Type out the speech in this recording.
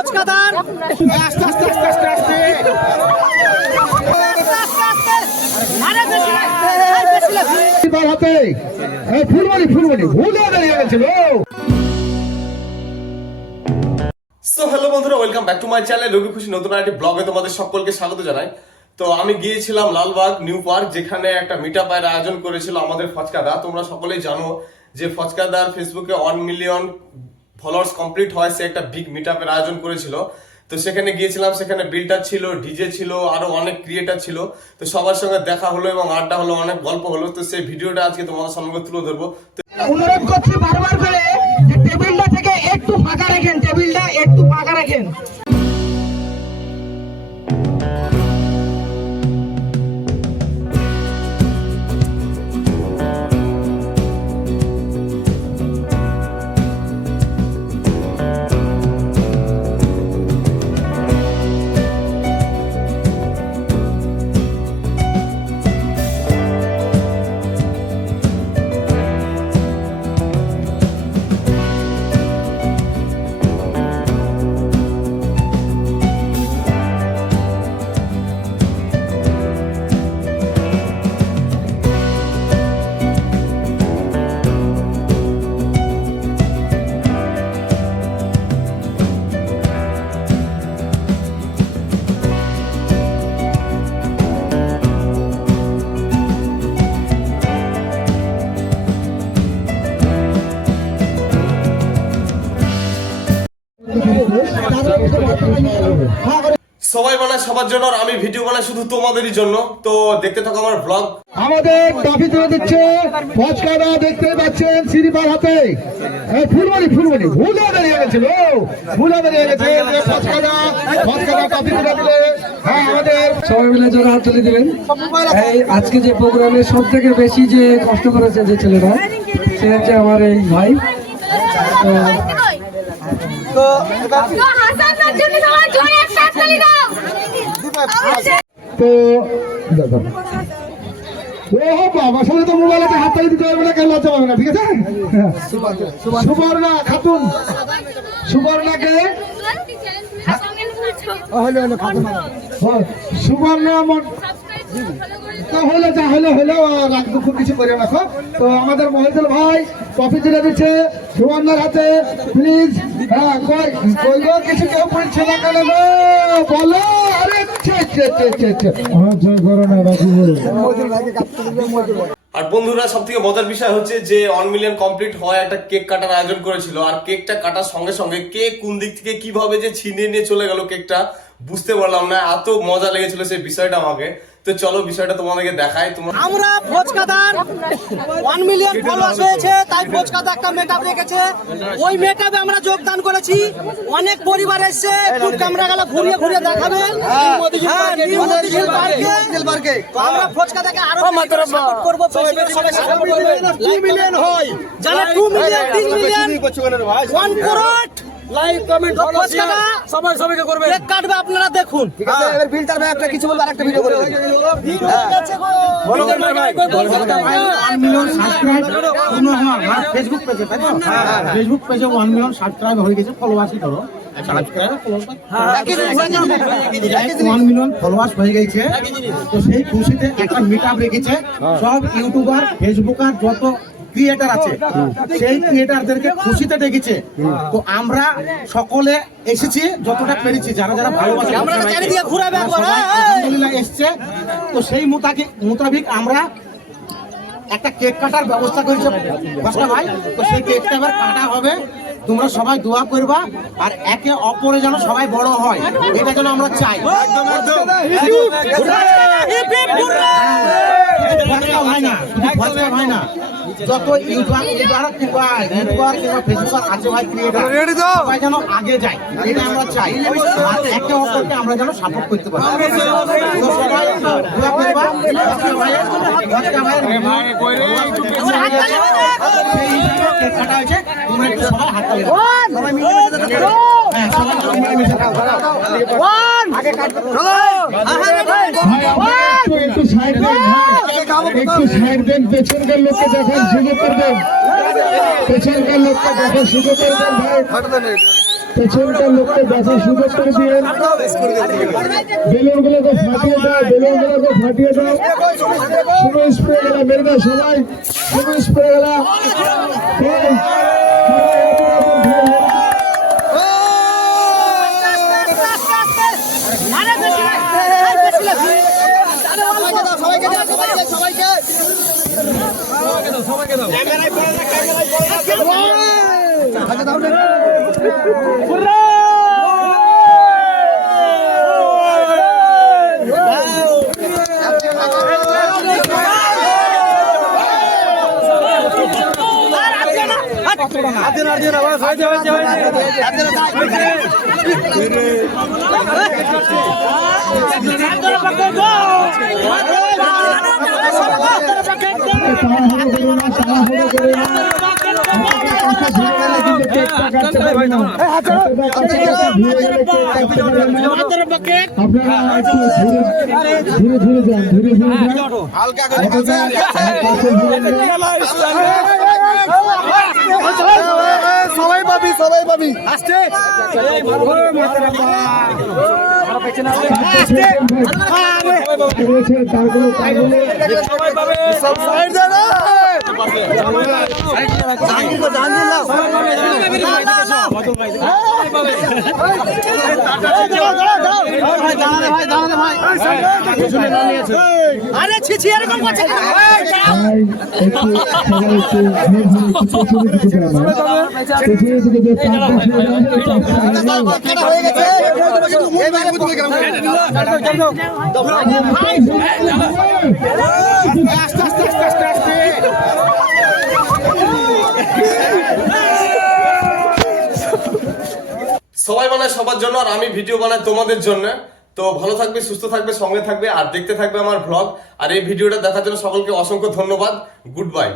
ফচকাদার আস্তে আস্তে আস্তে আস্তে আস্তে। তার হাতে এই ফুলমণি ফুলমণি ভুলে দাঁড়িয়ে গেছিল। সো হ্যালো বন্ধুরা welcome back to my channel রবি খুশি নতুন একটি ব্লগে তোমাদের সকলকে স্বাগত জানাই। তো আমি গিয়েছিলাম লালবাগ নিউ পার্ক যেখানে একটা মিট আপ আয়োজন করেছিল আমাদের ফচকাদা। তোমরা সকলেই জানো যে ফচকাদার ফেসবুকে ওয়ান মিলিয়ন ফলোয়ার্স কমপ্লিট হয়, সে একটা বিগ মিট আপের আয়োজন করেছিল। তো সেখানে গিয়েছিলাম, সেখানে বিল্ডার ছিল ডিজে ছিল, আরও অনেক ক্রিয়েটার ছিল। তো সবার সঙ্গে দেখা হলো এবং আড্ডা হলো, অনেক গল্প হলো। তো সেই ভিডিওটা আজকে তোমাদের সঙ্গে তুলে ধরবো। অনুরোধ করছি বারবার করে টেবিলটা থেকে একটু ফাঁকা রাখেন টেবিলটা একটু ফাঁকা রাখেন। সবাই বানায় সবার জন্য আর আমি ভিডিও বানাই শুধু তোমাদেরই জন্য। তো দেখতে থাকো আমার ব্লগ আমাদের ট্রফি তুলে দিচ্ছে। ফচকাদা দেখতে পাচ্ছেন সিরিপার হাতে। এই ফুলমণি ফুলমণি ভুলে দাঁড়িয়ে গেছিল। ভুলে গেছে। ফচকাদা ট্রফি তুলে দিলে। হ্যাঁ আমাদের সবাই মিলে জোরে হাত তুলে দিবেন। এই আজকে যে প্রোগ্রামে সব থেকে বেশি যে কষ্ট করেছে যে ছেলেটা সে হচ্ছে আমার এই ভাই। তো জন্য সবাই জোরে একটা হাততালি দাও। তো বাবা তো দিতে ঠিক আছে? সুবর্ণা খাতুন সুবর্ণাকে হ্যাঁ, সুবর্ণা কিছু করে রাখো তো আমাদের মহিদুল ভাই কফি তুলে দিচ্ছে সুবর্ণার হাতে প্লিজ হ্যাঁ কিছু কেউ পড়ছে বলো! আরে বন্ধুরা সব থেকে মজার বিষয় হচ্ছে যে অন মিলিয়ন কমপ্লিট হয় একটা কেক কাটার আয়োজন করেছিল। আর কেকটা কাটার সঙ্গে সঙ্গে কে কোন দিক থেকে কীভাবে যে ছিনিয়ে নিয়ে চলে গেল কেকটা বুঝতে পারলাম না। এত মজা লেগেছিল সেই বিষয়টা আমাকে। তো চলো বিষয়টা তোমাদেরকে দেখাই তোমরা আমরা ফচকাদার ওয়ান মিলিয়ন ফলোয়ার্স হয়েছে তাই ফচকাদা একটা মেকআপ রেখেছে ওই মেকআপে আমরা যোগদান করেছি অনেক পরিবার এসছে একটু ক্যামেরা গেলে ঘুরিয়ে ঘুরিয়ে দেখাবে হ্যাঁ, নিউ মতিঝিল পার্কে। আমরা ফচকাদাকে আরও সাপোর্ট করব বেশি সবাই সাপোর্ট করবে টু মিলিয়ন হয় জানা টু মিলিয়ন তিন million one crore like comment ফচকাদা সবাই সবাইকে করবে কেক কাটবে আপনারা দেখুন। ফেসবুক পেজে তাই তো? ফেসবুক পেজে ওয়ান মিলিয়ন সাবস্ক্রাইব হয়ে গেছে ফলোয়ার্সই করো ফলোয়ার্স হয়ে গেছে। তো সেই খুশিতে একটা মিট আপ রেখেছে সব ইউটিউবার ফেসবুকার যত ক্রিয়েটার আছে। সেই ক্রিয়েটারদেরকে খুশিতে ডেকেছে। তো আমরা সকলে এসেছি যতটা পেরেছি যারা যারা ভালোবাসে। আলহামদুলিল্লাহ এসছে। তো সেই মোতাকি মোতাবিক আমরা একটা কেক কাটার ব্যবস্থা করেছে ভাই। তো সেই কেকটা এবার কাটা হবে। তোমরা সবাই দোয়া করবা আর একে অপরে যেন সবাই বড় হয় এটা যেন আমরা চাই। হয় না হয় না। যত ইউটিউবার ইউটিউবার কিংবা ইউটিউবার কিংবা ফেসবুকার আছে ভাই ক্রিয়েটার সবাই যেন আগে যায় এটা আমরা চাই। আর একে অপরকে আমরা যেন সাপোর্ট করতে পারি। সবাই দোয়া করবা। তোমরা একটু সবাই হাত সবাই মিলে হ্যাঁ সবাই মিলে মিশে দাও। একটু সাইড দেন। একটু সাইড দেন পেছনকার লোককে দেখার সুযোগ করবেন পেছনকার লোককে দেখার সুযোগ করবেন ভাই পেছনকার লোককে দেখার সুযোগ করে দিয়ে বেলুনগুলোকে ফাটিয়ে দাও বেলুনগুলোকে ফাটিয়ে দাও শুধু স্প্রে গেলা মেরে সবাই শুধু স্প্রে গেলা আরে বেশি না, এই বেশি না। আরে অল্প দাও, সবাইকে দাও, সবাইকে, সবাইকে। তাড়াহুড়ো করো না তাড়াহুড়ো করো না কাছে ভিড়ে গেলে কিন্তু কেকটা কাটতে পারবে না হাতের কাছে কাছে ভিড়ে গেলে কেক কাটতে পারবে না আপনারা একটু ধীরে ধীরে ধীরে যান ধীরে ধীরে যান। হালকা করে সবাই পাবি সবাই পাবি। রয়েছে সবাই পাবে। সব সাইড দে না আরে ছি ছি এরকম করছে কেন? এই, দাও। ভাই একটু সবাই একটু ধীরে ধীরে একটু পেছনে দিকে যান পেছনে দিকে যে চাপ বসিয়ে দেওয়া হয়েছে, চাপটা ভেঙে যাবে। কেনা হয়ে গেছে এবারে বুঝবে কেন সবাই বানায় সবার জন্য, আর আমি ভিডিও বানাই তোমাদের জন্য। তো ভালো থাকবে, সুস্থ থাকবে, সঙ্গে থাকবে, আর দেখতে থাকবে আমার ভ্লগ আর এই ভিডিওটা দেখার জন্য সকলকে অসংখ্য ধন্যবাদ। Good bye